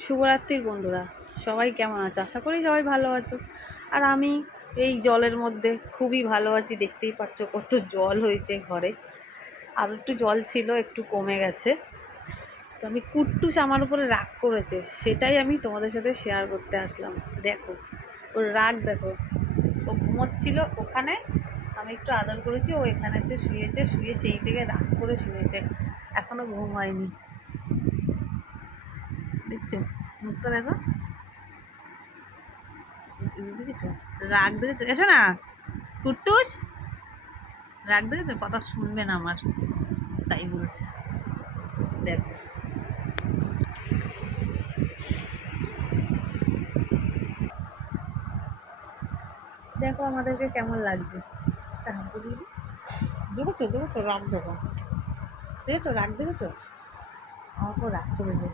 শুভরাত্রির বন্ধুরা, সবাই কেমন আছো? আশা করি সবাই ভালো আছো। আর আমি এই জলের মধ্যে খুবই ভালো আছি। দেখতেই পাচ্ছ কত জল হয়েছে ঘরে। আর একটু জল ছিল, একটু কমে গেছে। তো আমি কুট্টুস আমার উপরে রাগ করেছে, সেটাই আমি তোমাদের সাথে শেয়ার করতে আসলাম। দেখো ওর রাগ, দেখো ও ঘুমোচ্ছিল ওখানে, আমি একটু আদর করেছি, ও এখানে এসে শুয়েছে, শুয়ে সেই থেকে রাগ করে শুয়েছে, এখনো ঘুম হয়নি। দেখছো মুখটা, দেখো দেখেছো রাগ, দেখেছো? এসো না কুট্টুস, রাগ দেখেছো? কথা শুনবে না আমার, তাই বলছে। দেখো দেখো আমাদেরকে কেমন লাগছে। দেখেছো দেখেছো রাগ, দেখো দেখেছো রাগ, দেখেছো আমাকে রাগ করেছে।